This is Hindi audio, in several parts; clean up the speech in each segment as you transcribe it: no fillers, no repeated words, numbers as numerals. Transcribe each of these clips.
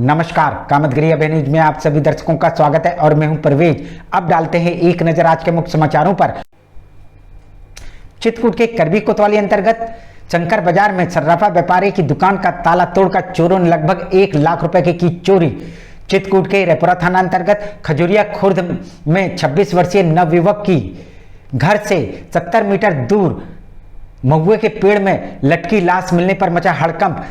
नमस्कार, कामतगिरी अभय न्यूज में आप सभी दर्शकों का स्वागत है और मैं हूं परवेज। अब डालते हैं एक नजर आज के मुख्य समाचारों पर। चित्रकूट के करबी कोतवाली अंतर्गत शंकर बाजार में सर्राफा व्यापारी की दुकान का ताला तोड़कर चोरों ने लगभग 1 लाख रुपए की चोरी। चित्रकूट के रेपुरा थाना अंतर्गत खजुरिया खुर्द में 26 वर्षीय नवयुवक की घर से 70 मीटर दूर महुए के पेड़ में लटकी लाश मिलने पर मचा हड़कंप।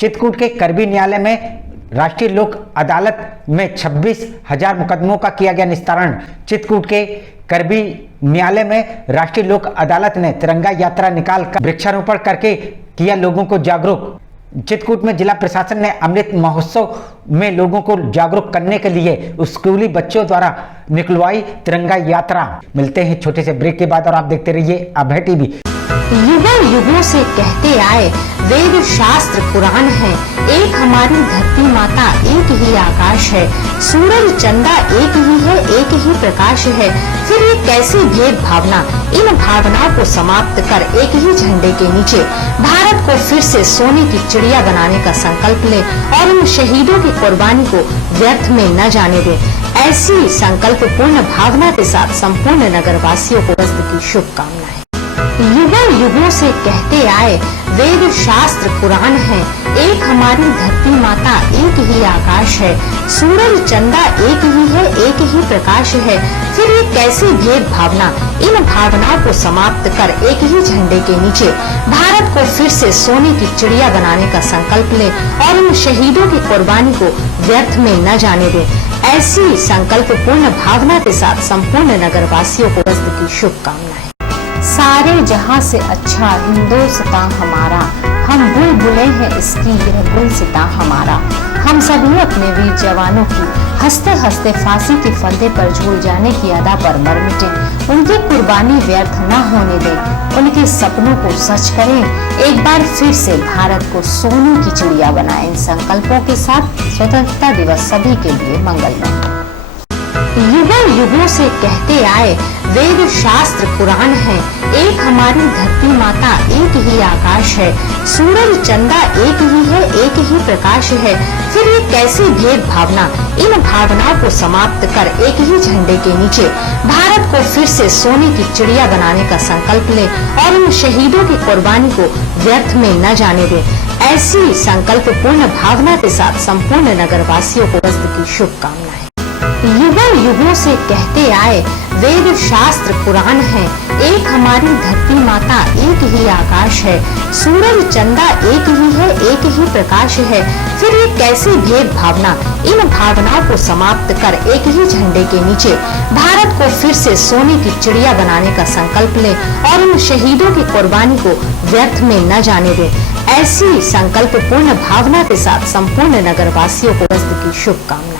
चित्रकूट के करबी न्यायालय में राष्ट्रीय लोक अदालत में 26,000 मुकदमों का किया गया निस्तारण। चित्रकूट के करबी न्यायालय में राष्ट्रीय लोक अदालत ने तिरंगा यात्रा निकालकर वृक्षारोपण करके किया लोगों को जागरूक। चित्रकूट में जिला प्रशासन ने अमृत महोत्सव में लोगों को जागरूक करने के लिए स्कूली बच्चों द्वारा निकलवाई तिरंगा यात्रा। मिलते हैं छोटे से ब्रेक के बाद और आप देखते रहिए अभय टीवी। युगों युगों से कहते आए वेद शास्त्र पुराण है, एक हमारी धरती माता एक ही आकाश है, सूरज चंदा एक ही है, एक ही प्रकाश है। फिर ये कैसी भेद भावना, इन भावनाओं को समाप्त कर एक ही झंडे के नीचे भारत को फिर से सोने की चिड़िया बनाने का संकल्प ले और उन शहीदों की कुर्बानी को व्यर्थ में न जाने दे। ऐसी संकल्प पूर्ण भावना के साथ संपूर्ण नगर वासियों को की शुभकामनाएं। युगों युगों से कहते आए वेद शास्त्र पुराण है, एक हमारी धरती माता एक ही आकाश है, सूरज चंदा एक ही है, एक ही प्रकाश है। फिर ये कैसी भेद भावना, इन भावनाओं को समाप्त कर एक ही झंडे के नीचे भारत को फिर से सोने की चिड़िया बनाने का संकल्प ले और उन शहीदों की कुर्बानी को व्यर्थ में न जाने दे। ऐसी संकल्प पूर्ण भावना के साथ संपूर्ण नगर वासियों को की शुभकामनाएं। सारे जहां से अच्छा हिंदुस्तान हमारा, हम बुलबुले हैं इसकी यह गुलसिता हमारा। हम सभी अपने वीर जवानों की हंसते हंसते फांसी के फंदे पर झूल जाने की अदा पर मर मिटे। उनकी कुर्बानी व्यर्थ न होने दें, उनके सपनों को सच करें। एक बार फिर से भारत को सोने की चिड़िया बनाएं। इन संकल्पों के साथ स्वतंत्रता दिवस सभी के लिए मंगलमय। युगों युगों से कहते आए वेद शास्त्र पुराण है, एक हमारी धरती माता एक ही आकाश है, सूरज चंदा एक ही है, एक ही प्रकाश है। फिर ये कैसी भेद भावना, इन भावनाओं को समाप्त कर एक ही झंडे के नीचे भारत को फिर से सोने की चिड़िया बनाने का संकल्प ले और उन शहीदों की कुर्बानी को व्यर्थ में न जाने दे। ऐसी संकल्प पूर्ण भावना के साथ संपूर्ण नगर वासियों को की शुभकामनाएं। युगों युगों से कहते आए वेद शास्त्र पुराण है, एक हमारी धरती माता एक ही आकाश है, सूरज चंदा एक ही है, एक ही प्रकाश है। फिर ये कैसी भेद भावना, इन भावनाओं को समाप्त कर एक ही झंडे के नीचे भारत को फिर से सोने की चिड़िया बनाने का संकल्प ले और उन शहीदों की कुर्बानी को व्यर्थ में न जाने दे। ऐसी संकल्प पूर्ण भावना के साथ संपूर्ण नगर वासियों को की शुभकामनाएं।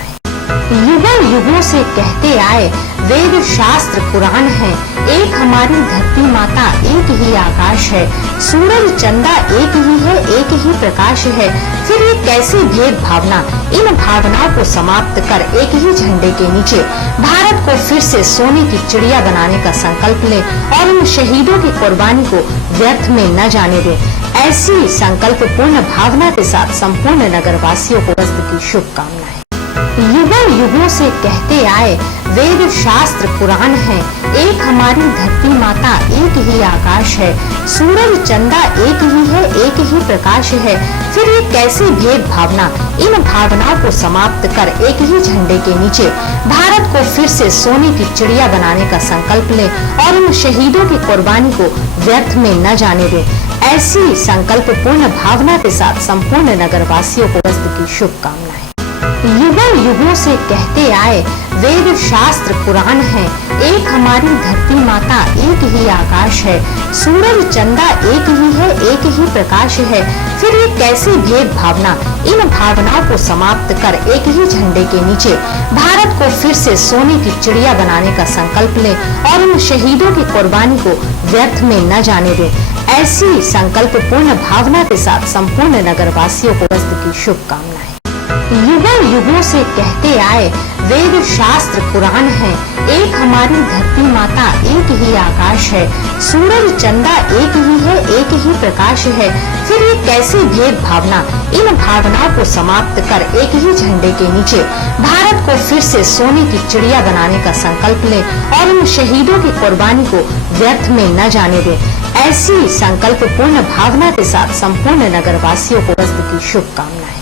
युगों युगों से कहते आए वेद शास्त्र पुराण है, एक हमारी धरती माता एक ही आकाश है, सूरज चंदा एक ही है, एक ही प्रकाश है। फिर ये कैसी भेद भावना, इन भावनाओं को समाप्त कर एक ही झंडे के नीचे भारत को फिर से सोने की चिड़िया बनाने का संकल्प ले और उन शहीदों की कुर्बानी को व्यर्थ में न जाने दे। ऐसी संकल्प पूर्ण भावना के साथ संपूर्ण नगर वासियों को की शुभकामनाएं। युगों युगों से कहते आए वेद शास्त्र पुराण है, एक हमारी धरती माता एक ही आकाश है, सूरज चंदा एक ही है, एक ही प्रकाश है। फिर ये कैसी भेद भावना, इन भावनाओं को समाप्त कर एक ही झंडे के नीचे भारत को फिर से सोने की चिड़िया बनाने का संकल्प ले और उन शहीदों की कुर्बानी को व्यर्थ में न जाने दे। ऐसी संकल्प पूर्ण भावना के साथ संपूर्ण नगर वासियों को की शुभकामनाएं। युगों युगों से कहते आए वेद शास्त्र पुराण है, एक हमारी धरती माता एक ही आकाश है, सूरज चंदा एक ही है, एक ही प्रकाश है। फिर ये कैसी भेद भावना, इन भावनाओं को समाप्त कर एक ही झंडे के नीचे भारत को फिर से सोने की चिड़िया बनाने का संकल्प ले और उन शहीदों की कुर्बानी को व्यर्थ में न जाने दे। ऐसी संकल्प पूर्ण भावना के साथ संपूर्ण नगर वासियों को की शुभकामनाएं। युगों युगों से कहते आए वेद शास्त्र पुराण है, एक हमारी धरती माता, एक ही आकाश है। सूरज चंदा एक ही है, एक ही प्रकाश है। फिर ये कैसी भेद भावना, इन भावनाओं को समाप्त कर एक ही झंडे के नीचे भारत को फिर से सोने की चिड़िया बनाने का संकल्प ले और उन शहीदों की कुर्बानी को व्यर्थ में न जाने दे। ऐसी संकल्प पूर्ण भावना के साथ संपूर्ण नगरवासियों को की शुभकामनाएं।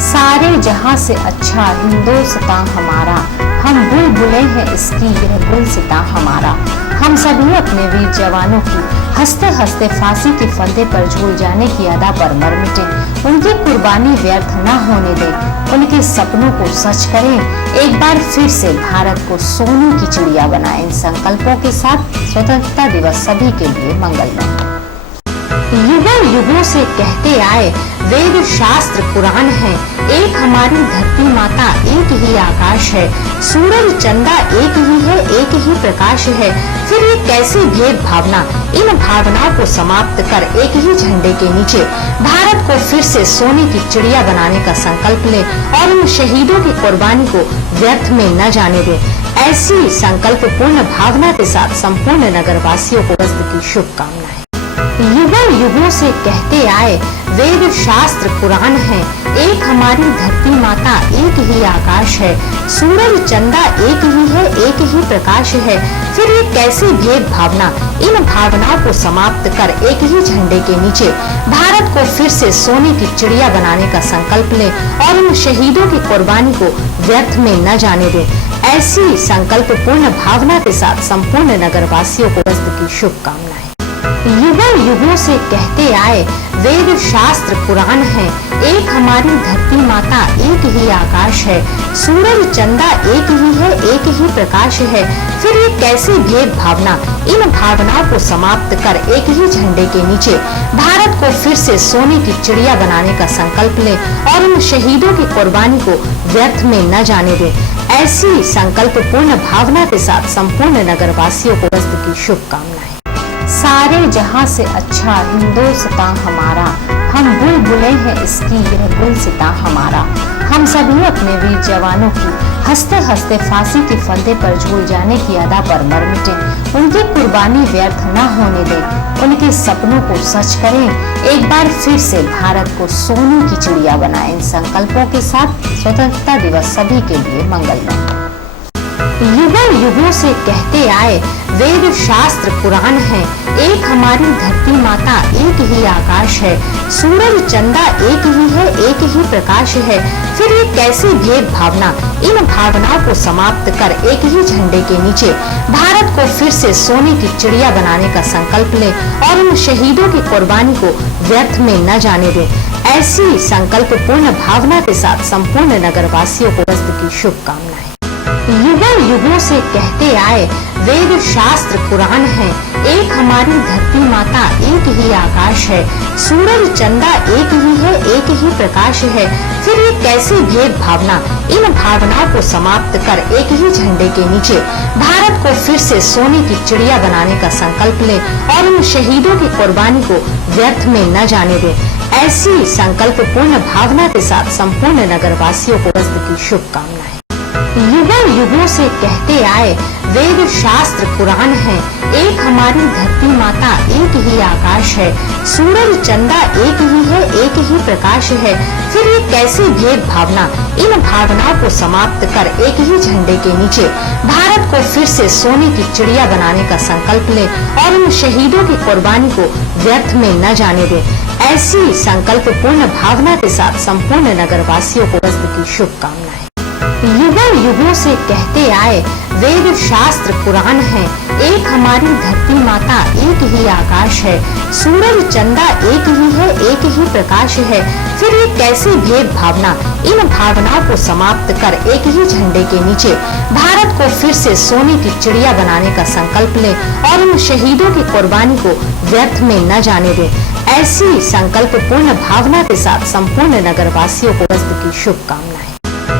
सारे जहां से अच्छा हिंदुस्तान हमारा, हम बुलबुलें हैं इसकी यह गुलसिता हमारा। हम सभी अपने वीर जवानों की हंसते हंसते फांसी के फंदे पर झूल जाने की अदा पर मर मिटे। उनकी कुर्बानी व्यर्थ न होने दें, उनके सपनों को सच करें। एक बार फिर से भारत को सोने की चिड़िया बनाएं। इन संकल्पों के साथ स्वतंत्रता दिवस सभी के लिए मंगलमय। युगों युगों से कहते आए वेद शास्त्र पुराण है, एक हमारी धरती माता, एक ही आकाश है। सूरज चंदा एक ही है, एक ही प्रकाश है। फिर ये कैसी भेद भावना, इन भावनाओं को समाप्त कर एक ही झंडे के नीचे भारत को फिर से सोने की चिड़िया बनाने का संकल्प ले और उन शहीदों की कुर्बानी को व्यर्थ में न जाने दे। ऐसी संकल्प पूर्ण भावना के साथ संपूर्ण नगरवासियों को की शुभकामनाएं। युगों युगों से कहते आए वेद शास्त्र पुराण है, एक हमारी धरती माता, एक ही आकाश है। सूरज चंदा एक ही है, एक ही प्रकाश है। फिर ये कैसी भेद भावना, इन भावनाओं को समाप्त कर एक ही झंडे के नीचे भारत को फिर से सोने की चिड़िया बनाने का संकल्प ले और उन शहीदों की कुर्बानी को व्यर्थ में न जाने दे। ऐसी संकल्प पूर्ण भावना के साथ संपूर्ण नगरवासियों को की शुभकामनाएं। युगों युगों से कहते आए वेद शास्त्र पुराण है, एक हमारी धरती माता, एक ही आकाश है। सूरज चंदा एक ही है, एक ही प्रकाश है। फिर ये कैसी भेद भावना, इन भावनाओं को समाप्त कर एक ही झंडे के नीचे भारत को फिर से सोने की चिड़िया बनाने का संकल्प ले और उन शहीदों की कुर्बानी को व्यर्थ में न जाने दे। ऐसी संकल्प पूर्ण भावना के साथ संपूर्ण नगरवासियों को की शुभकामनाएं। सारे जहां से अच्छा हिंदुस्तान हमारा, हम बुलबुलें हैं इसकी यह गुलसिता हमारा। हम सभी अपने वीर जवानों की हंसते हंसते फांसी के फंदे पर झूल जाने की अदा पर मर मिटे। उनकी कुर्बानी व्यर्थ न होने दें, उनके सपनों को सच करें। एक बार फिर से भारत को सोने की चिड़िया बनाएं। इन संकल्पों के साथ स्वतंत्रता दिवस सभी के लिए मंगलमय। युगों युगों से कहते आए वेद शास्त्र पुराण है, एक हमारी धरती माता, एक ही आकाश है। सूरज चंदा एक ही है, एक ही प्रकाश है। फिर ये कैसी भेद भावना, इन भावनाओं को समाप्त कर एक ही झंडे के नीचे भारत को फिर से सोने की चिड़िया बनाने का संकल्प ले और उन शहीदों की कुर्बानी को व्यर्थ में न जाने दे। ऐसी संकल्प पूर्ण भावना के साथ संपूर्ण नगरवासियों को की शुभकामनाएं। युगों युगों से कहते आए वेद शास्त्र पुराण है, एक हमारी धरती माता, एक ही आकाश है। सूरज चंदा एक ही है, एक ही प्रकाश है। फिर ये कैसी भेद भावना, इन भावनाओं को समाप्त कर एक ही झंडे के नीचे भारत को फिर से सोने की चिड़िया बनाने का संकल्प ले और उन शहीदों की कुर्बानी को व्यर्थ में न जाने दे। ऐसी संकल्प पूर्ण भावना के साथ संपूर्ण नगरवासियों को की शुभकामनाएं। युगों युगों से कहते आए वेद शास्त्र पुराण है, एक हमारी धरती माता, एक ही आकाश है। सूरज चंदा एक ही है, एक ही प्रकाश है। फिर ये कैसी भेद भावना, इन भावनाओं को समाप्त कर एक ही झंडे के नीचे भारत को फिर से सोने की चिड़िया बनाने का संकल्प ले और उन शहीदों की कुर्बानी को व्यर्थ में न जाने दे। ऐसी संकल्प पूर्ण भावना के साथ संपूर्ण नगरवासियों को की शुभकामनाएं। युगों युगों से कहते आए वेद शास्त्र पुराण है, एक हमारी धरती माता, एक ही आकाश है। सूरज चंदा एक ही है, एक ही प्रकाश है। फिर ये कैसी भेद भावना, इन भावनाओं को समाप्त कर एक ही झंडे के नीचे भारत को फिर से सोने की चिड़िया बनाने का संकल्प ले और उन शहीदों की कुर्बानी को व्यर्थ में न जाने दे। ऐसी संकल्प पूर्ण भावना के साथ संपूर्ण नगरवासियों को की शुभकामनाएं।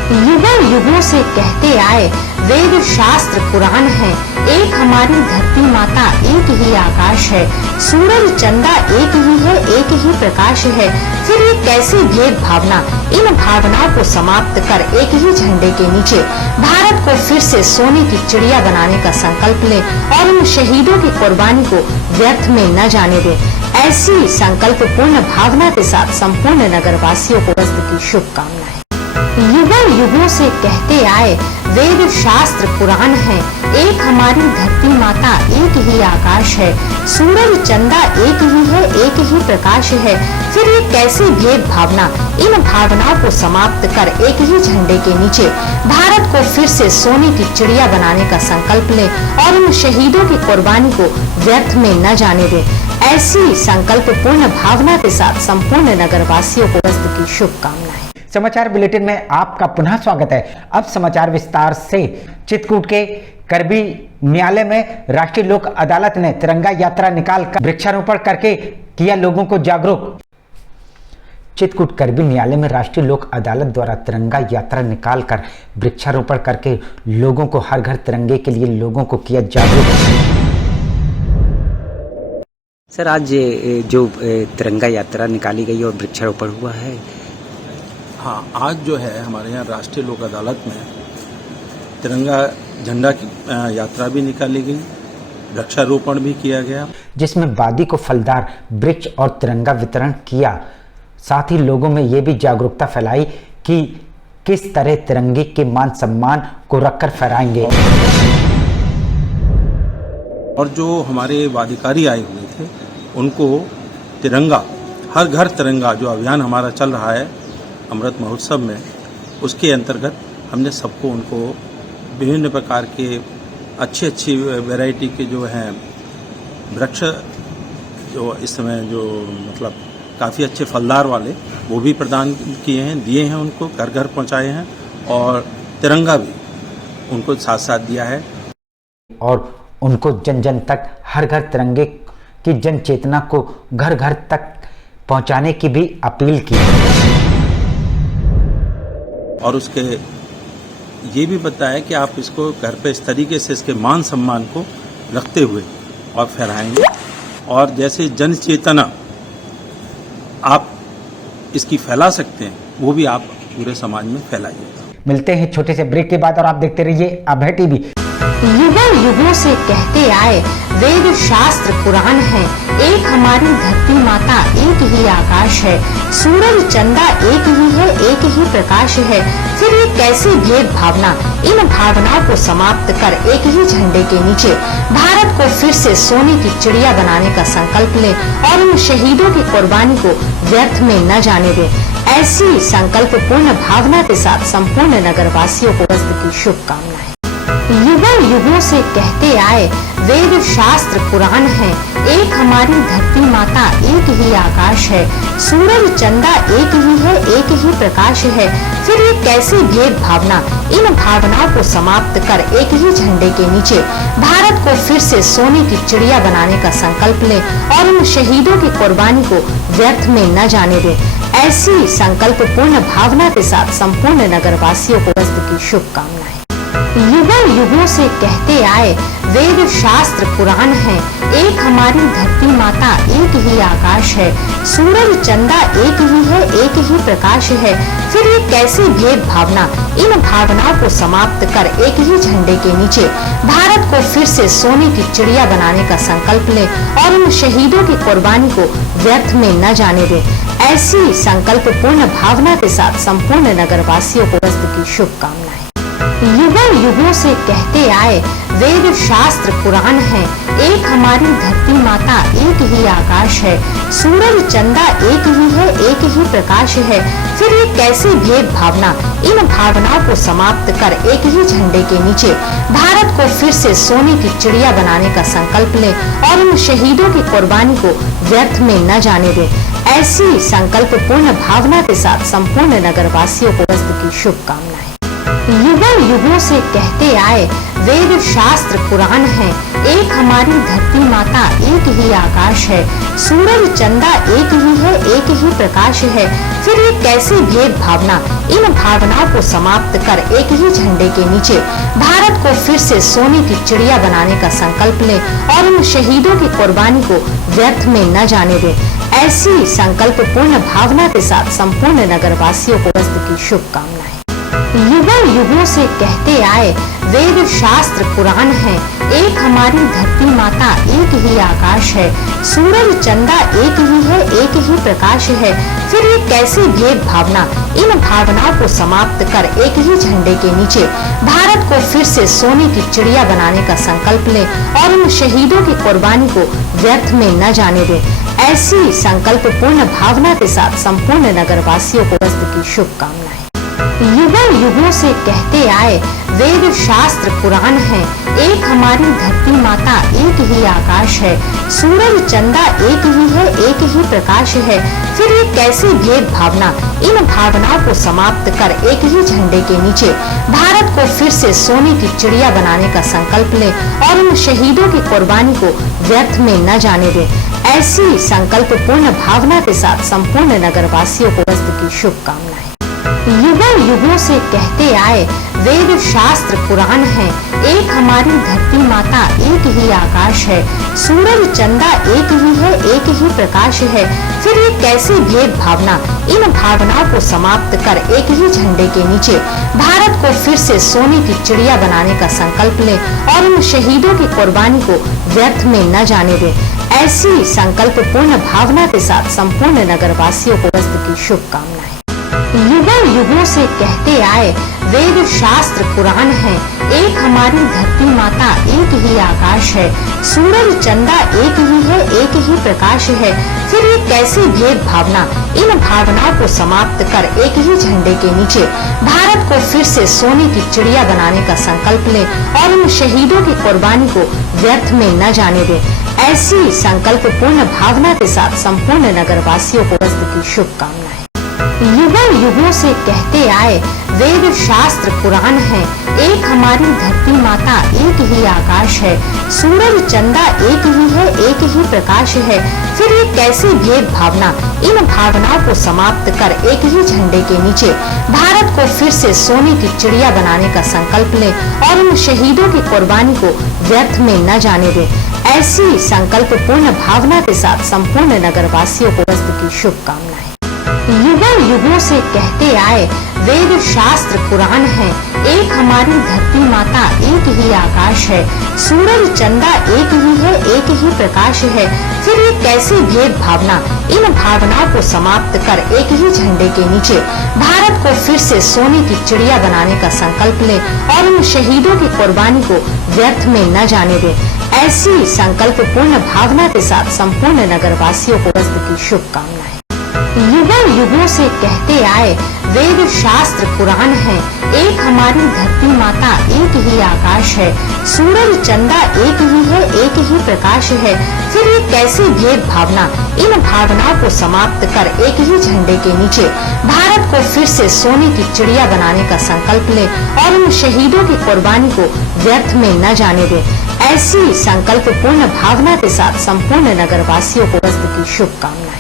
युगों युगों से कहते आए वेद शास्त्र पुराण है, एक हमारी धरती माता, एक ही आकाश है, सूरज चंदा एक ही है, एक ही प्रकाश है, फिर ये कैसी भेद भावना। इन भावनाओं को समाप्त कर एक ही झंडे के नीचे भारत को फिर से सोने की चिड़िया बनाने का संकल्प लें और उन शहीदों की कुर्बानी को व्यर्थ में न जाने दें। ऐसी संकल्प पूर्ण भावना के साथ संपूर्ण नगरवासियों को की शुभकामनाएं। युगों युगों से कहते आए वेद शास्त्र पुराण है, एक हमारी धरती माता, एक ही आकाश है, सूरज चंदा एक ही है, एक ही प्रकाश है, फिर ये कैसी भेद भावना। इन भावनाओं को समाप्त कर एक ही झंडे के नीचे भारत को फिर से सोने की चिड़िया बनाने का संकल्प लें और उन शहीदों की कुर्बानी को व्यर्थ में न जाने दें। ऐसी संकल्प पूर्ण भावना के साथ संपूर्ण नगरवासियों को की शुभकामनाएं। समाचार बुलेटिन में आपका पुनः स्वागत है। अब समाचार विस्तार से। चित्रकूट के करबी न्यायालय में राष्ट्रीय लोक अदालत ने तिरंगा यात्रा निकालकर वृक्षारोपण करके किया लोगों को जागरूक। चित्रकूट करबी न्यायालय में राष्ट्रीय लोक अदालत द्वारा तिरंगा यात्रा निकालकर वृक्षारोपण करके लोगों को हर घर तिरंगे के लिए लोगों को किया जागरूक। सर, आज जो तिरंगा यात्रा निकाली गई और वृक्षारोपण हुआ है। हाँ, आज जो है हमारे यहाँ राष्ट्रीय लोक अदालत में तिरंगा झंडा की यात्रा भी निकाली गई, वृक्षारोपण भी किया गया, जिसमें वादी को फलदार वृक्ष और तिरंगा वितरण किया। साथ ही लोगों में ये भी जागरूकता फैलाई कि किस तरह तिरंगे के मान सम्मान को रखकर फहराएंगे। और जो हमारे वादिकारी आए हुए थे उनको तिरंगा, हर घर तिरंगा जो अभियान हमारा चल रहा है अमृत महोत्सव में, उसके अंतर्गत हमने सबको उनको विभिन्न प्रकार के अच्छी वैरायटी के जो हैं वृक्ष, जो इस समय जो मतलब काफ़ी अच्छे फलदार वाले, वो भी प्रदान किए हैं, दिए हैं, उनको घर घर पहुंचाए हैं, और तिरंगा भी उनको साथ साथ दिया है। और उनको जन जन तक हर घर तिरंगे की जन चेतना को घर घर तक पहुंचाने की भी अपील की और उसके ये भी बताया कि आप इसको घर पे इस तरीके से इसके मान सम्मान को रखते हुए और फहराएंगे, और जैसे जन चेतना आप इसकी फैला सकते हैं वो भी आप पूरे समाज में फैलाइए। मिलते हैं छोटे से ब्रेक के बाद और आप देखते रहिए अभय टीवी। युगों युगों से कहते आए वेद शास्त्र पुराण है, एक हमारी धरती माता, एक ही आकाश है, सूरज चंदा एक ही है, एक ही प्रकाश है, फिर ये कैसी भेद भावना। इन भावनाओं को समाप्त कर एक ही झंडे के नीचे भारत को फिर से सोने की चिड़िया बनाने का संकल्प लें और उन शहीदों की कुर्बानी को व्यर्थ में न जाने दें। ऐसी संकल्प पूर्ण भावना के साथ संपूर्ण नगरवासियों को की शुभकामनाएं। युगों युगों से कहते आए वेद शास्त्र पुराण है, एक हमारी धरती माता, एक ही आकाश है, सूरज चंदा एक ही है, एक ही प्रकाश है, फिर ये कैसी भेद भावना। इन भावनाओं को समाप्त कर एक ही झंडे के नीचे भारत को फिर से सोने की चिड़िया बनाने का संकल्प लें और उन शहीदों की कुर्बानी को व्यर्थ में न जाने दें। ऐसी संकल्प पूर्ण भावना के साथ संपूर्ण नगरवासियों को की शुभकामनाएं। युगों युगों से कहते आए वेद शास्त्र पुराण है, एक हमारी धरती माता, एक ही आकाश है, सूरज चंदा एक ही है, एक ही प्रकाश है, फिर ये कैसी भेद भावना। इन भावनाओं को समाप्त कर एक ही झंडे के नीचे भारत को फिर से सोने की चिड़िया बनाने का संकल्प लें और उन शहीदों की कुर्बानी को व्यर्थ में न जाने दें। ऐसी संकल्प पूर्ण भावना के साथ संपूर्ण नगरवासियों को की शुभकामनाएं। युगों युगों से कहते आए वेद शास्त्र पुराण है, एक हमारी धरती माता, एक ही आकाश है, सूरज चंदा एक ही है, एक ही प्रकाश है, फिर ये कैसी भेद भावना। इन भावनाओं को समाप्त कर एक ही झंडे के नीचे भारत को फिर से सोने की चिड़िया बनाने का संकल्प लें और उन शहीदों की कुर्बानी को व्यर्थ में न जाने दें। ऐसी संकल्प पूर्ण भावना के साथ संपूर्ण नगरवासियों को की शुभकामनाएं। युगों युगों से कहते आए वेद शास्त्र पुराण है, एक हमारी धरती माता, एक ही आकाश है। सूरज चंदा एक ही है, एक ही प्रकाश है। फिर ये कैसी भेद भावना, इन भावनाओं को समाप्त कर एक ही झंडे के नीचे भारत को फिर से सोने की चिड़िया बनाने का संकल्प ले और उन शहीदों की कुर्बानी को व्यर्थ में न जाने दे। ऐसी संकल्प पूर्ण भावना के साथ संपूर्ण नगरवासियों को की शुभकामनाएं। युगों युगों से कहते आए वेद शास्त्र पुराण है, एक हमारी धरती माता, एक ही आकाश है। सूरज चंदा एक ही है, एक ही प्रकाश है। फिर ये कैसी भेद भावना, इन भावनाओं को समाप्त कर एक ही झंडे के नीचे भारत को फिर से सोने की चिड़िया बनाने का संकल्प ले और उन शहीदों की कुर्बानी को व्यर्थ में न जाने दे। ऐसी संकल्प पूर्ण भावना के साथ संपूर्ण नगरवासियों को की शुभकामनाएं। युगों युगों से कहते आए वेद शास्त्र पुराण है, एक हमारी धरती माता, एक ही आकाश है। सूरज चंदा एक ही है, एक ही प्रकाश है। फिर ये कैसी भेद भावना, इन भावनाओं को समाप्त कर एक ही झंडे के नीचे भारत को फिर से सोने की चिड़िया बनाने का संकल्प ले और उन शहीदों की कुर्बानी को व्यर्थ में न जाने दे। ऐसी संकल्प पूर्ण भावना के साथ संपूर्ण नगरवासियों को की शुभकामनाएं। युगों युगों से कहते आए वेद शास्त्र पुराण है, एक हमारी धरती माता, एक ही आकाश है। सूरज चंदा एक ही है, एक ही प्रकाश है। फिर ये कैसी भेद भावना, इन भावनाओं को समाप्त कर एक ही झंडे के नीचे भारत को फिर से सोने की चिड़िया बनाने का संकल्प ले और उन शहीदों की कुर्बानी को व्यर्थ में न जाने दे। ऐसी संकल्प पूर्ण भावना के साथ संपूर्ण नगरवासियों को की शुभकामनाएं। युगों युगों से कहते आए वेद शास्त्र पुराण है, एक हमारी धरती माता, एक ही आकाश है। सूरज चंदा एक ही है, एक ही प्रकाश है। फिर ये कैसी भेद भावना, इन भावनाओं को समाप्त कर एक ही झंडे के नीचे भारत को फिर से सोने की चिड़िया बनाने का संकल्प ले और उन शहीदों की कुर्बानी को व्यर्थ में न जाने दे। ऐसी संकल्प पूर्ण भावना के साथ संपूर्ण नगरवासियों को की शुभकामनाएं। युगों युगों से कहते आए वेद शास्त्र पुराण है, एक हमारी धरती माता, एक ही आकाश है। सूरज चंदा एक ही है, एक ही प्रकाश है। फिर ये कैसी भेद भावना, इन भावनाओं को समाप्त कर एक ही झंडे के नीचे भारत को फिर से सोने की चिड़िया बनाने का संकल्प ले और उन शहीदों की कुर्बानी को व्यर्थ में न जाने दे। ऐसी संकल्प पूर्ण भावना के साथ संपूर्ण नगरवासियों को की शुभकामनाएं। युगों युगों से कहते आए वेद शास्त्र पुराण है, एक हमारी धरती माता, एक ही आकाश है। सूरज चंदा एक ही है, एक ही प्रकाश है। फिर ये कैसी भेद भावना, इन भावनाओं को समाप्त कर एक ही झंडे के नीचे भारत को फिर से सोने की चिड़िया बनाने का संकल्प ले और उन शहीदों की कुर्बानी को व्यर्थ में न जाने दे। ऐसी संकल्प पूर्ण भावना के साथ संपूर्ण नगरवासियों को की शुभकामनाएं। युगों युगों से कहते आए वेद शास्त्र पुराण है, एक हमारी धरती माता, एक ही आकाश है। सूरज चंदा एक ही है, एक ही प्रकाश है। फिर ये कैसी भेद भावना, इन भावनाओं को समाप्त कर एक ही झंडे के नीचे भारत को फिर से सोने की चिड़िया बनाने का संकल्प ले और उन शहीदों की कुर्बानी को व्यर्थ में न जाने दे। ऐसी संकल्प पूर्ण भावना के साथ संपूर्ण नगरवासियों को की शुभकामनाएं।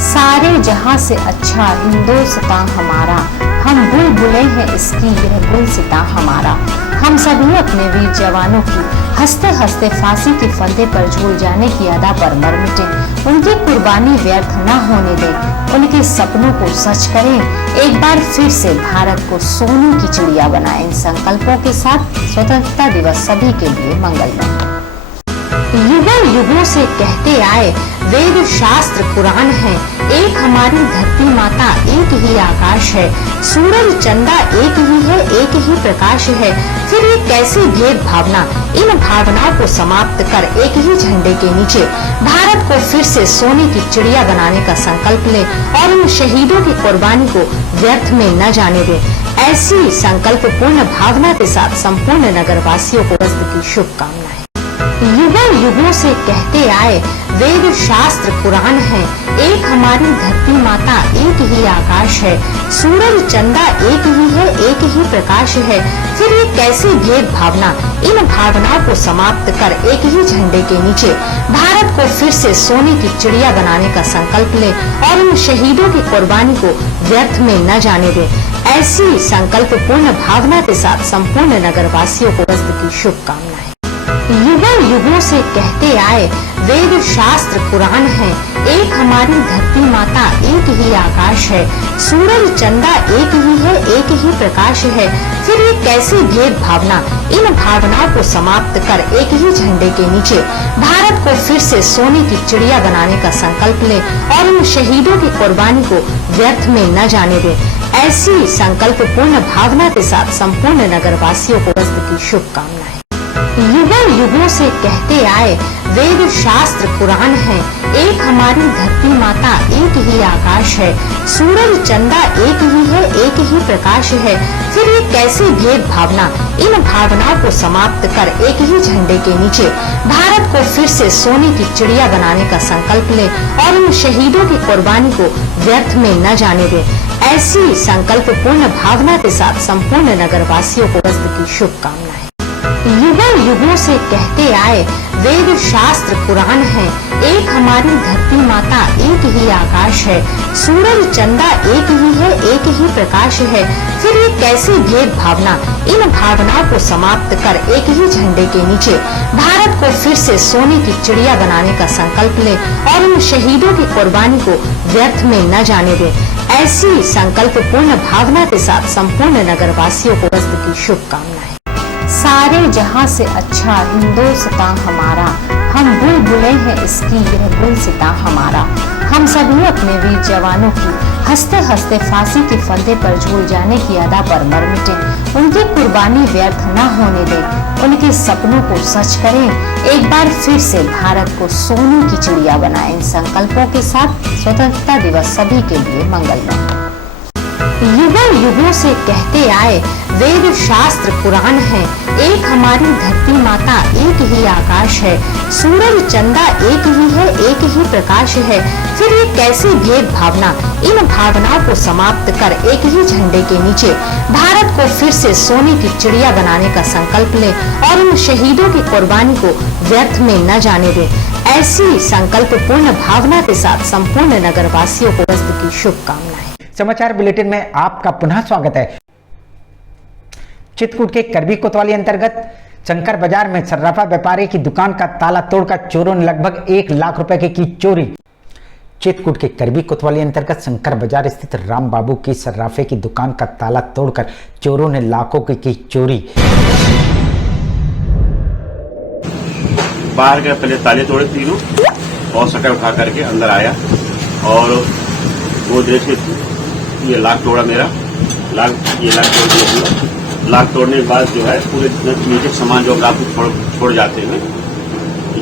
सारे जहां से अच्छा हिंदुस्तान हमारा, हम बुलबुलें हैं इसकी यह गुलसितां हमारा। हम सभी अपने वीर जवानों की हंसते हंसते फांसी के फंदे पर झूल जाने की अदा पर मर मिटे। उनकी कुर्बानी व्यर्थ न होने दें, उनके सपनों को सच करें। एक बार फिर से भारत को सोने की चिड़िया बनाएं। इन संकल्पों के साथ स्वतंत्रता दिवस सभी के लिए मंगलमय। युगों युगों से कहते आए वेद शास्त्र पुराण है, एक हमारी धरती माता, एक ही आकाश है। सूरज चंदा एक ही है, एक ही प्रकाश है। फिर ये कैसी भेद भावना, इन भावनाओं को समाप्त कर एक ही झंडे के नीचे भारत को फिर से सोने की चिड़िया बनाने का संकल्प ले और उन शहीदों की कुर्बानी को व्यर्थ में न जाने दे। ऐसी संकल्प पूर्ण भावना के साथ संपूर्ण नगरवासियों को की शुभकामनाएं। युगों युगों से कहते आए वेद शास्त्र पुराण है, एक हमारी धरती माता एक ही आकाश है, सूरज चंदा एक ही है, एक ही प्रकाश है, फिर ये कैसी भेद भावना। इन भावनाओं को समाप्त कर एक ही झंडे के नीचे भारत को फिर से सोने की चिड़िया बनाने का संकल्प ले और उन शहीदों की कुर्बानी को व्यर्थ में न जाने दे। ऐसी संकल्प पूर्ण भावना के साथ संपूर्ण नगरवासियों को की शुभकामनाएं। युगों युगों से कहते आए वेद शास्त्र पुराण है, एक हमारी धरती माता एक ही आकाश है, सूरज चंदा एक ही है, एक ही प्रकाश है, फिर ये कैसी भेद भावना। इन भावनाओं को समाप्त कर एक ही झंडे के नीचे भारत को फिर से सोने की चिड़िया बनाने का संकल्प ले और उन शहीदों की कुर्बानी को व्यर्थ में न जाने दे। ऐसी संकल्प पूर्ण भावना के साथ संपूर्ण नगरवासियों को की शुभकामनाएं। युगों युगों से कहते आए वेद शास्त्र पुराण है, एक हमारी धरती माता एक ही आकाश है, सूरज चंदा एक ही है, एक ही प्रकाश है, फिर ये कैसी भेद भावना। इन भावनाओं को समाप्त कर एक ही झंडे के नीचे भारत को फिर से सोने की चिड़िया बनाने का संकल्प ले और उन शहीदों की कुर्बानी को व्यर्थ में न जाने दे। ऐसी संकल्प पूर्ण भावना के साथ संपूर्ण नगरवासियों को की शुभकामनाएं। युगों युगों से कहते आए वेद शास्त्र पुराण है, एक हमारी धरती माता एक ही आकाश है, सूरज चंदा एक ही है, एक ही प्रकाश है, फिर ये कैसी भेद भावना। इन भावनाओं को समाप्त कर एक ही झंडे के नीचे भारत को फिर से सोने की चिड़िया बनाने का संकल्प ले और उन शहीदों की कुर्बानी को व्यर्थ में न जाने दे। ऐसी संकल्प पूर्ण भावना के साथ संपूर्ण नगरवासियों को की शुभकामनाएं। सारे जहां से अच्छा हिंदुस्तान हमारा, हम बुलबुलें हैं इसकी यह गुलसिता हमारा। हम सभी अपने वीर जवानों की हंसते हंसते फांसी के फंदे पर झूल जाने की अदा पर मर मिटे। उनकी कुर्बानी व्यर्थ न होने दें, उनके सपनों को सच करें। एक बार फिर से भारत को सोने की चिड़िया बनाएं। इन संकल्पों के साथ स्वतंत्रता दिवस सभी के लिए मंगलमय। युगों युगों से कहते आए वेद शास्त्र पुराण है, एक हमारी धरती माता एक ही आकाश है, सूरज चंदा एक ही है, एक ही प्रकाश है, फिर ये कैसी भेद भावना। इन भावनाओं को समाप्त कर एक ही झंडे के नीचे भारत को फिर से सोने की चिड़िया बनाने का संकल्प ले और उन शहीदों की कुर्बानी को व्यर्थ में न जाने दे। ऐसी संकल्प पूर्ण भावना के साथ संपूर्ण नगरवासियों को की शुभकामनाएं। समाचार बुलेटिन में आपका पुनः स्वागत है। चित्रकूट के करबी कोतवाली अंतर्गत शंकर बाजार में सर्राफा व्यापारी की दुकान का ताला तोड़कर चोरों ने लगभग 1 लाख रुपए की चोरी। चित्रकूट के करबी कोतवाली अंतर्गत शंकर बाजार स्थित राम बाबू की सर्राफे की दुकान का ताला तोड़कर चोरों ने लाखों की चोरी। बाहर गए, पहले ताले तोड़े तीनों और शटर उठा करके अंदर आया और गोदरेज के ये लाख तोड़ा मेरा, ये लाख तोड़ दिया पूरा। लाख तोड़ने के बाद जो है पूरे नीचे सामान जो रात को छोड़ जाते हैं,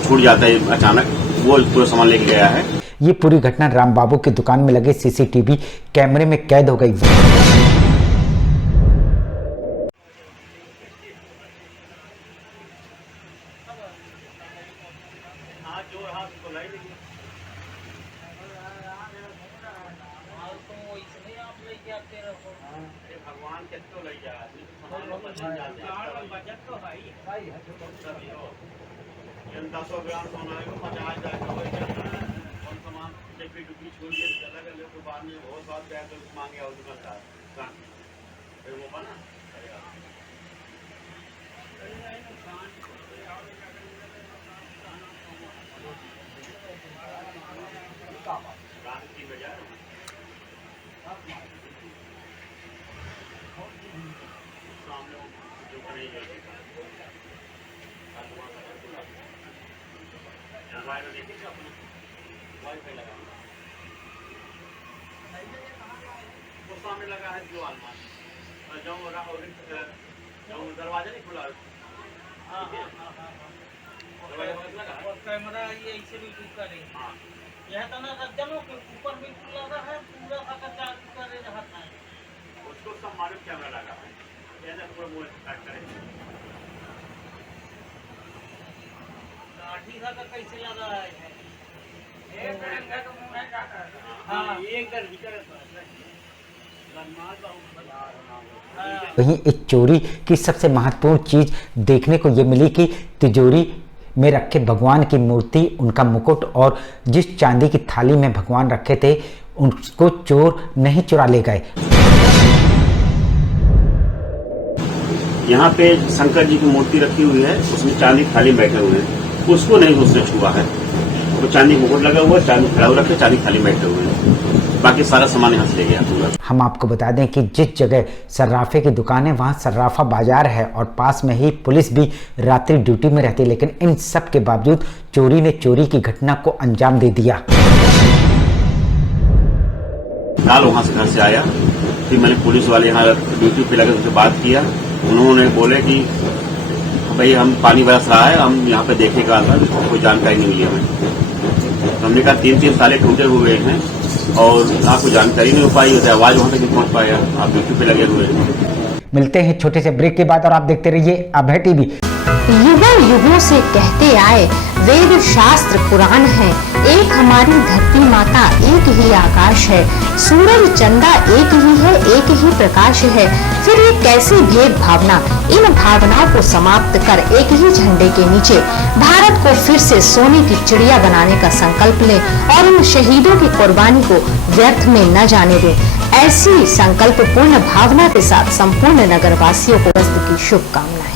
छूट जाता है अचानक, वो पूरा सामान लेके गया है। ये पूरी घटना राम बाबू की दुकान में लगे सीसीटीवी कैमरे में कैद हो गई। भगवान के तो ले जा बजट तो है ही है। 100 ग्राम सोना को 50 जाए और सामान डिब्बी डुब्बी छोड़ के चला गया। लोग बाद में बहुत बात गया तो मांगे और दुकानदार फिर वो बना सामने लगा है जो अलमारी जो दरवाजा नहीं खुला और कैमरा ये ऐसे भी करे। यह तो ना सज्जनों के ऊपर बिल्कुल लगा है, पूरा का चार्ज करे रहता है, उसको सब मालूम कैमरा लगा है, पूरा मोबाइल काट करे। वहीं इस चोरी की सबसे महत्वपूर्ण चीज देखने को ये मिली कि तिजोरी में रखे भगवान की मूर्ति, उनका मुकुट और जिस चांदी की थाली में भगवान रखे थे उसको चोर नहीं चुरा ले गए। यहाँ पे शंकर जी की मूर्ति रखी हुई है, उसमें चांदी की थाली में बैठे हुए हैं, उसको नहीं उसने छुआ है। तो चांदी मुकुट लगा हुआ, चांदी खड़ा हुआ रखे, चांदी थाली में बैठे हुए हैं, बाकी सारा सामान यहाँ से ले गया पूरा। हम आपको बता दें कि जिस जगह सर्राफे की दुकान है वहाँ सर्राफा बाजार है और पास में ही पुलिस भी रात्रि ड्यूटी में रहती है, लेकिन इन सब के बावजूद चोरी ने चोरी की घटना को अंजाम दे दिया। लाल वहाँ से घर से आया, फिर मैंने पुलिस वाले यहाँ ड्यूटी पे लगे उनसे बात किया। उन्होंने बोले कि भाई हम पानी बरस रहा है, हम यहाँ पे देखेगा, कोई जानकारी नहीं मिली हमें। हमने कहा 3-3 साले टूटे हुए हैं और यहाँ कोई जानकारी नहीं हो पाई, आवाज वहाँ तक नहीं पहुँच पाया, आप ड्यूटी पे लगे हुए हैं। मिलते हैं छोटे से ब्रेक के बाद और आप देखते रहिए अभय टीवी। युगों युगों से कहते आए वेद शास्त्र पुराण है, एक हमारी धरती माता एक ही आकाश है, सूरज चंदा एक ही है, एक ही प्रकाश है, फिर ये कैसी भेद भावना। इन भावनाओं को समाप्त कर एक ही झंडे के नीचे भारत को फिर से सोने की चिड़िया बनाने का संकल्प लें और उन शहीदों की कुर्बानी को व्यर्थ में न जाने दें। ऐसी संकल्प पूर्ण भावना के साथ संपूर्ण नगरवासियों को की शुभकामनाएं।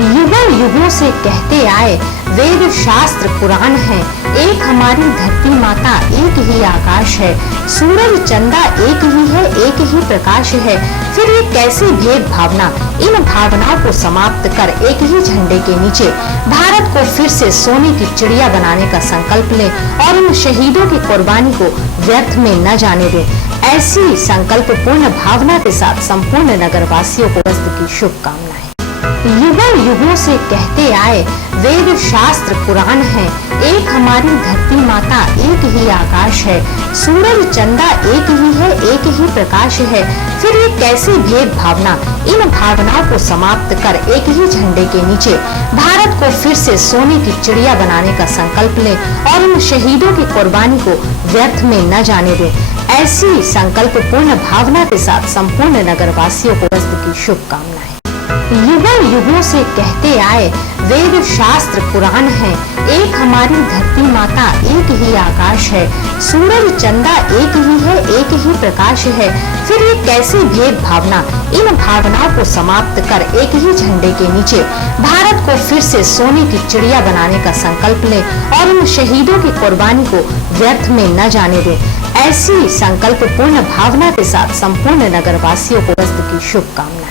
युगों युगों से कहते आए वेद शास्त्र पुराण है, एक हमारी धरती माता एक ही आकाश है, सूरज चंदा एक ही है, एक ही प्रकाश है, फिर ये कैसी भेद भावना। इन भावनाओं को समाप्त कर एक ही झंडे के नीचे भारत को फिर से सोने की चिड़िया बनाने का संकल्प लें और उन शहीदों की कुर्बानी को व्यर्थ में न जाने दें। ऐसी संकल्प पूर्ण भावना के साथ संपूर्ण नगरवासियों को की शुभकामनाएं। युगों युगों से कहते आए वेद शास्त्र पुराण है, एक हमारी धरती माता एक ही आकाश है, सूरज चंदा एक ही है, एक ही प्रकाश है, फिर ये कैसी भेद भावना। इन भावनाओं को समाप्त कर एक ही झंडे के नीचे भारत को फिर से सोने की चिड़िया बनाने का संकल्प लें और उन शहीदों की कुर्बानी को व्यर्थ में न जाने दें। ऐसी संकल्प पूर्ण भावना के साथ संपूर्ण नगरवासियों को की शुभकामनाएं। युगों युगों से कहते आए वेद शास्त्र पुराण है, एक हमारी धरती माता एक ही आकाश है, सूरज चंदा एक ही है, एक ही प्रकाश है, फिर ये कैसी भेद भावना। इन भावनाओं को समाप्त कर एक ही झंडे के नीचे भारत को फिर से सोने की चिड़िया बनाने का संकल्प लें और उन शहीदों की कुर्बानी को व्यर्थ में न जाने दें। ऐसी संकल्प पूर्ण भावना के साथ संपूर्ण नगरवासियों को की शुभकामनाएं।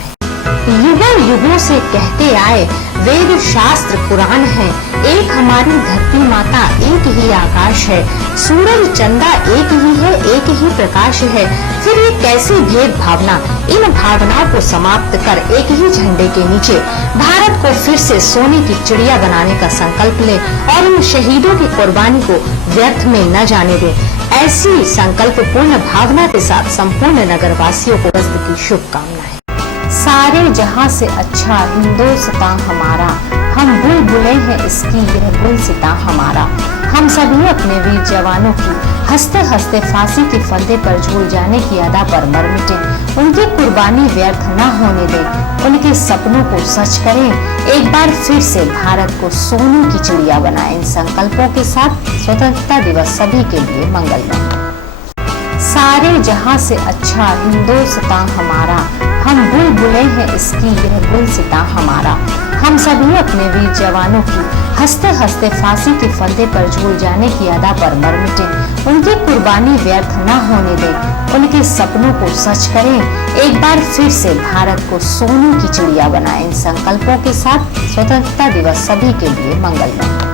युगों युगों से कहते आए वेद शास्त्र पुराण है, एक हमारी धरती माता एक ही आकाश है, सूरज चंदा एक ही है, एक ही प्रकाश है, फिर ये कैसी भेद भावना। इन भावनाओं को समाप्त कर एक ही झंडे के नीचे भारत को फिर से सोने की चिड़िया बनाने का संकल्प लें और उन शहीदों की कुर्बानी को व्यर्थ में न जाने दें। ऐसी संकल्प पूर्ण भावना के साथ संपूर्ण नगरवासियों को की शुभकामनाएं। सारे जहां से अच्छा हिंदुस्तान हमारा, हम बुलबुलें हैं इसकी यह गुलसितां हमारा। हम सभी अपने वीर जवानों की हंसते हंसते फांसी के फंदे पर झूल जाने की अदा पर मर मिटे, उनकी कुर्बानी व्यर्थ न होने दें, उनके सपनों को सच करें, एक बार फिर से भारत को सोने की चिड़िया बनाएं। इन संकल्पों के साथ स्वतंत्रता दिवस सभी के लिए मंगलमय। सारे जहां से अच्छा हिंदुस्तान हमारा, हम बुलबुलें हैं इसकी यह गुलसितां हमारा। हम सभी अपने वीर जवानों की हंसते हंसते फांसी के फंदे पर झूल जाने की अदा पर मर मिटे, उनकी कुर्बानी व्यर्थ न होने दें, उनके सपनों को सच करें, एक बार फिर से भारत को सोने की चिड़िया बनाएं। इन संकल्पों के साथ स्वतंत्रता दिवस सभी के लिए मंगलमय।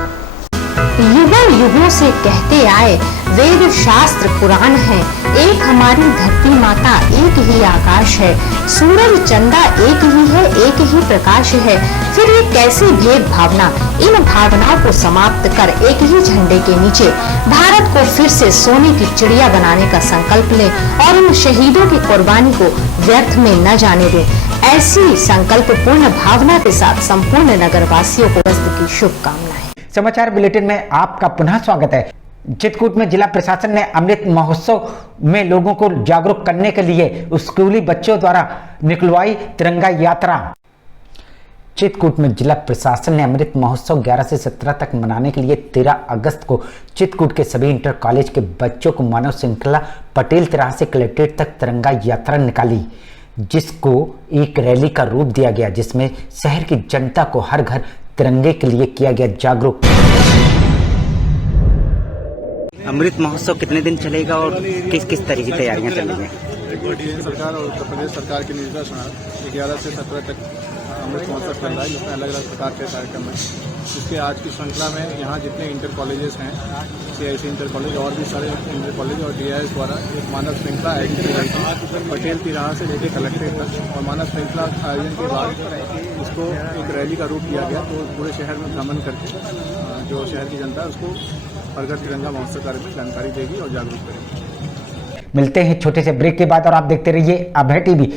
युगों युगों से कहते आए वेद शास्त्र पुराण है, एक हमारी धरती माता एक ही आकाश है, सूरज चंदा एक ही है, एक ही प्रकाश है, फिर ये कैसी भेद भावना। इन भावनाओं को समाप्त कर एक ही झंडे के नीचे भारत को फिर से सोने की चिड़िया बनाने का संकल्प लें और उन शहीदों की कुर्बानी को व्यर्थ में न जाने दें। ऐसी संकल्प पूर्ण भावना के साथ संपूर्ण नगरवासियों को की शुभकामनाएं। समाचार बुलेटिन में आपका पुनः स्वागत है। चित्रकूट में जिला प्रशासन ने अमृत महोत्सव में लोगों को जागरूक करने के लिए स्कूली बच्चों द्वारा निकलवाई तिरंगा यात्रा। चित्रकूट में जिला प्रशासन ने अमृत महोत्सव 11 से 17 तक मनाने के लिए 13 अगस्त को चित्रकूट के सभी इंटर कॉलेज के बच्चों को मानव श्रृंखला पटेल तिराहा से कलेक्ट्रेट तक तिरंगा यात्रा निकाली, जिसको एक रैली का रूप दिया गया, जिसमें शहर की जनता को हर घर तिरंगे के लिए किया गया जागरूक। अमृत महोत्सव कितने दिन चलेगा और किस किस तरह की तैयारियां चल रही हैं? केंद्र सरकार और उत्तर प्रदेश सरकार के निर्देश में 11 से 17 तक अमृत महोत्सव चल रहा है, जिसमें अलग अलग प्रकार के कार्यक्रम हैं। इसके आज की श्रृंखला में यहाँ जितने इंटर कॉलेजेस हैं, CIC इंटर कॉलेज और भी सारे इंटर कॉलेज और DIS द्वारा एक मानव श्रृंखला आयोजित की गई थी पटेल तिराहा से लेकर कलेक्ट्रेट तक। और मानव श्रृंखला आयोजन के बाद इसको एक रैली का रूप दिया गया, तो पूरे शहर में भ्रमण करके जो शहर की जनता है उसको हर घर तिरंगा महोत्सव कार्य में जानकारी देगी और जागरूक करेगी। मिलते हैं छोटे से ब्रेक के बाद और आप देखते रहिए अभय टीवी।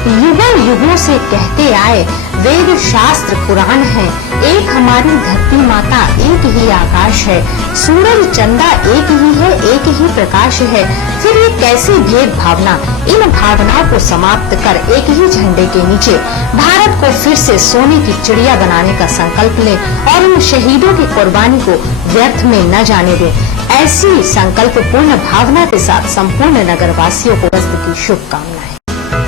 युगों युगों से कहते आए वेद शास्त्र पुराण है, एक हमारी धरती माता एक ही आकाश है, सूरज चंदा एक ही है, एक ही प्रकाश है, फिर ये कैसी भेद भावना, इन भावनाओं को समाप्त कर एक ही झंडे के नीचे भारत को फिर से सोने की चिड़िया बनाने का संकल्प ले और उन शहीदों की कुर्बानी को व्यर्थ में न जाने दे। ऐसी संकल्प पूर्ण भावना के साथ संपूर्ण नगरवासियों को की शुभकामनाएं।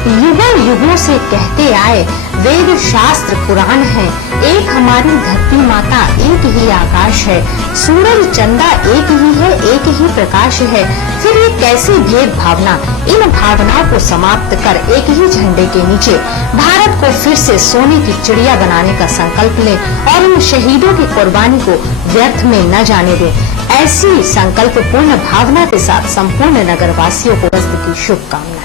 युगों युगों से कहते आए वेद शास्त्र पुराण है, एक हमारी धरती माता एक ही आकाश है, सूरज चंदा एक ही है, एक ही प्रकाश है, फिर ये कैसी भेद भावना, इन भावनाओं को समाप्त कर एक ही झंडे के नीचे भारत को फिर से सोने की चिड़िया बनाने का संकल्प ले और उन शहीदों की कुर्बानी को व्यर्थ में न जाने दे। ऐसी संकल्प पूर्ण भावना के साथ संपूर्ण नगरवासियों को की शुभकामनाएं।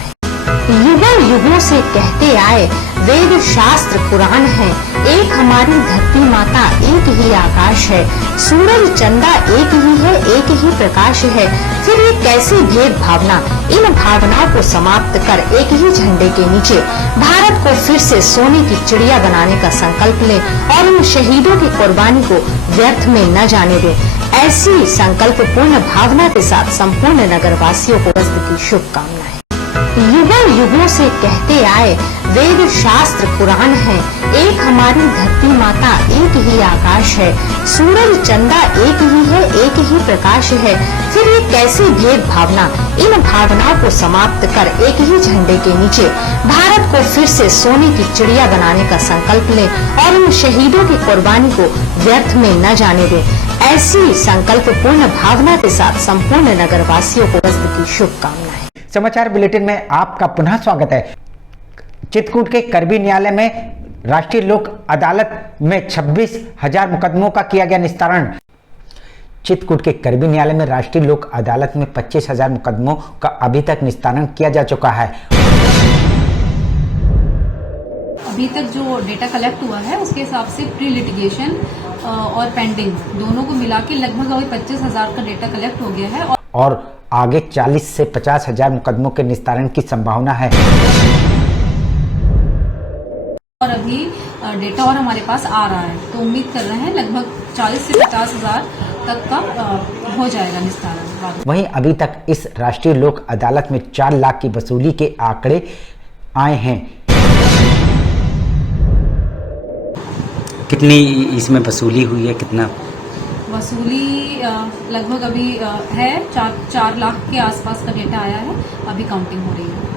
युगों युगों से कहते आए वेद शास्त्र पुराण है, एक हमारी धरती माता एक ही आकाश है, सूरज चंदा एक ही है, एक ही प्रकाश है, फिर ये कैसी भेद भावना, इन भावनाओं को समाप्त कर एक ही झंडे के नीचे भारत को फिर से सोने की चिड़िया बनाने का संकल्प ले और उन शहीदों की कुर्बानी को व्यर्थ में न जाने दे। ऐसी संकल्प पूर्ण भावना के साथ संपूर्ण नगरवासियों को की शुभकामनाएं। युगों युगों से कहते आए वेद शास्त्र पुराण है, एक हमारी धरती माता एक ही आकाश है, सूरज चंदा एक ही है, एक ही प्रकाश है, फिर ये कैसी भेद भावना, इन भावनाओं को समाप्त कर एक ही झंडे के नीचे भारत को फिर से सोने की चिड़िया बनाने का संकल्प ले और उन शहीदों की कुर्बानी को व्यर्थ में न जाने दे। ऐसी संकल्प पूर्ण भावना के साथ संपूर्ण नगरवासियों को की शुभकामनाएं। समाचार बुलेटिन में आपका पुनः स्वागत है। चित्रकूट के करबी न्यायालय में राष्ट्रीय लोक अदालत में 26,000 मुकदमों का किया गया निस्तारण। चित्रकूट के करबी न्यायालय में राष्ट्रीय लोक अदालत में 25,000 मुकदमों का अभी तक निस्तारण किया जा चुका है। अभी तक जो डेटा कलेक्ट हुआ है उसके हिसाब से प्री लिटिगेशन और पेंडिंग दोनों को मिला के लगभग अभी 25,000 का डेटा कलेक्ट हो गया है और आगे 40 से 50,000 मुकदमों के निस्तारण की संभावना है। और अभी डेटा और हमारे पास आ रहा है, तो उम्मीद कर रहे हैं लगभग 40 से 50,000 तक का हो जाएगा निस्तारण। वहीं अभी तक इस राष्ट्रीय लोक अदालत में 4 लाख की वसूली के आंकड़े आए हैं। कितनी इसमें वसूली हुई है, कितना वसूली लगभग अभी है 4 लाख के आसपास का डेटा आया है, अभी काउंटिंग हो रही है।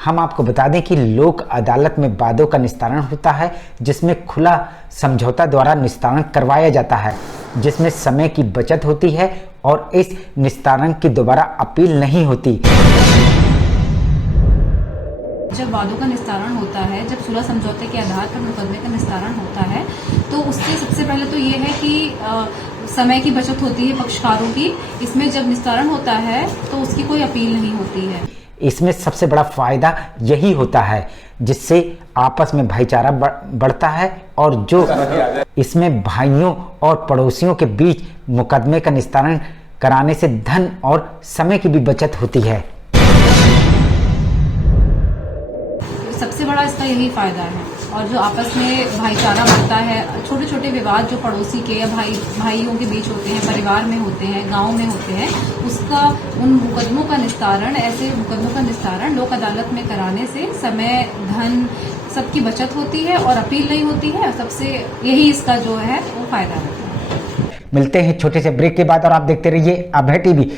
हम आपको बता दें कि लोक अदालत में वादों का निस्तारण होता है, जिसमें खुला समझौता द्वारा निस्तारण करवाया जाता है, जिसमें समय की बचत होती है और इस निस्तारण की दोबारा अपील नहीं होती। जब वादों का निस्तारण होता है, जब सुलह समझौते के आधार पर मुकदमे का निस्तारण होता है, तो उससे सबसे पहले तो ये है कि समय की बचत होती है पक्षकारों की। इसमें जब निस्तारण होता है तो उसकी कोई अपील नहीं होती है। इसमें सबसे बड़ा फायदा यही होता है, जिससे आपस में भाईचारा बढ़ता है और जो इसमें भाइयों और पड़ोसियों के बीच मुकदमे का निस्तारण कराने से धन और समय की भी बचत होती है। सबसे बड़ा इसका यही फायदा है और जो आपस में भाईचारा बढ़ता है, छोटे छोटे विवाद जो पड़ोसी के या भाइयों के बीच होते हैं, परिवार में होते हैं, गांव में होते हैं, उसका उन मुकदमों का निस्तारण, ऐसे मुकदमों का निस्तारण लोक अदालत में कराने से समय, धन सबकी बचत होती है और अपील नहीं होती है। सबसे यही इसका जो है वो फायदा है। मिलते हैं छोटे से ब्रेक के बाद और आप देखते रहिए अभय टीवी।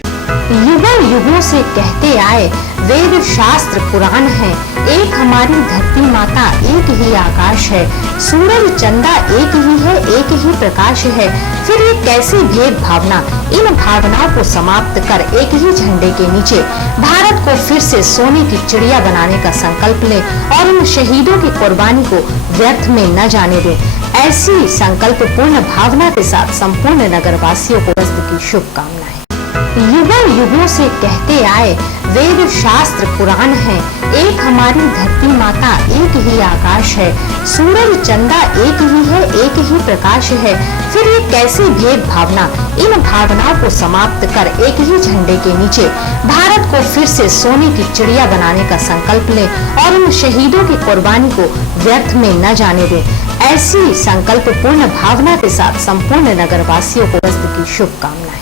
युगों युगों से कहते आए वेद शास्त्र पुराण है, एक हमारी धरती माता एक ही आकाश है, सूरज चंदा एक ही है, एक ही प्रकाश है, फिर ये कैसी भेद भावना, इन भावनाओं को समाप्त कर एक ही झंडे के नीचे भारत को फिर से सोने की चिड़िया बनाने का संकल्प ले और उन शहीदों की कुर्बानी को व्यर्थ में न जाने दे। ऐसी संकल्प पूर्ण भावना के साथ संपूर्ण नगरवासियों को की शुभकामनाएं। युगों युगों से कहते आए वेद शास्त्र पुराण है, एक हमारी धरती माता एक ही आकाश है, सूरज चंदा एक ही है, एक ही प्रकाश है, फिर ये कैसी भेद भावना, इन भावनाओं को समाप्त कर एक ही झंडे के नीचे भारत को फिर से सोने की चिड़िया बनाने का संकल्प ले और उन शहीदों की कुर्बानी को व्यर्थ में न जाने दे। ऐसी संकल्प पूर्ण भावना के साथ संपूर्ण नगरवासियों को की शुभकामनाएं।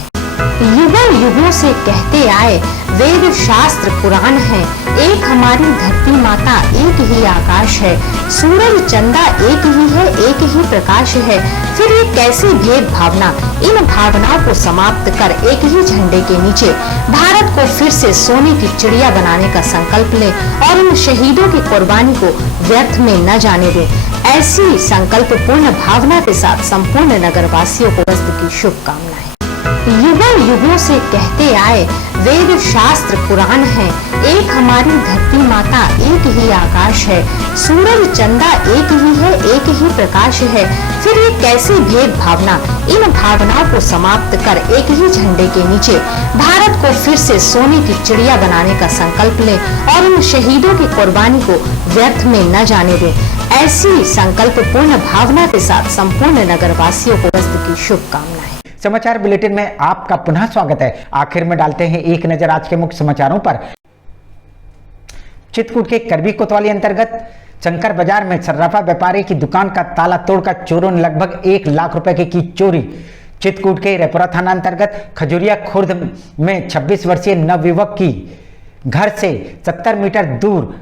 युगों युगों से कहते आए वेद शास्त्र पुराण है, एक हमारी धरती माता एक ही आकाश है, सूरज चंदा एक ही है, एक ही प्रकाश है, फिर ये कैसी भेद भावना, इन भावनाओं को समाप्त कर एक ही झंडे के नीचे भारत को फिर से सोने की चिड़िया बनाने का संकल्प ले और उन शहीदों की कुर्बानी को व्यर्थ में न जाने दे। ऐसी संकल्प पूर्ण भावना के साथ संपूर्ण नगरवासियों को की शुभकामनाएं। युगों युगों से कहते आए वेद शास्त्र पुराण है, एक हमारी धरती माता एक ही आकाश है, सूरज चंदा एक ही है, एक ही प्रकाश है, फिर ये कैसी भेद भावना, इन भावनाओं को समाप्त कर एक ही झंडे के नीचे भारत को फिर से सोने की चिड़िया बनाने का संकल्प ले और उन शहीदों की कुर्बानी को व्यर्थ में न जाने दे। ऐसी संकल्प पूर्ण भावना के साथ संपूर्ण नगरवासियों को की शुभकामनाएं। समाचार बुलेटिन में आपका पुनः स्वागत है। आखिर में डालते हैं एक नजर आज के मुख्य समाचारों पर। चित्रकूट के करबी कोतवाली अंतर्गत शंकर बाजार में सर्राफा व्यापारी की दुकान का ताला तोड़कर चोरों ने लगभग 1 लाख रुपए की चोरी। चित्रकूट के रेपुरा थाना अंतर्गत खजुरिया खुर्द में 26 वर्षीय नवयुवक की घर से 70 मीटर दूर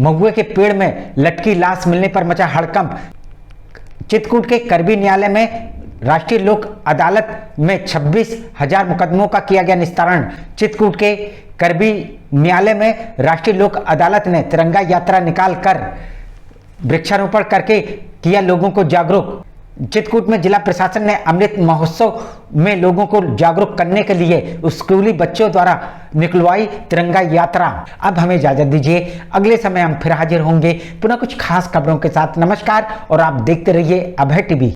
महुए के पेड़ में लटकी लाश मिलने पर मचा हड़कंप। चित्रकूट के करबी न्यायालय में राष्ट्रीय लोक अदालत में 26,000 मुकदमों का किया गया निस्तारण। चित्रकूट के करबी न्यायालय में राष्ट्रीय लोक अदालत ने तिरंगा यात्रा निकालकर वृक्षारोपण करके किया लोगों को जागरूक। चित्रकूट में जिला प्रशासन ने अमृत महोत्सव में लोगों को जागरूक करने के लिए स्कूली बच्चों द्वारा निकलवाई तिरंगा यात्रा। अब हमें इजाजत दीजिए, अगले समय हम फिर हाजिर होंगे पुनः कुछ खास खबरों के साथ। नमस्कार और आप देखते रहिए अभय टीवी।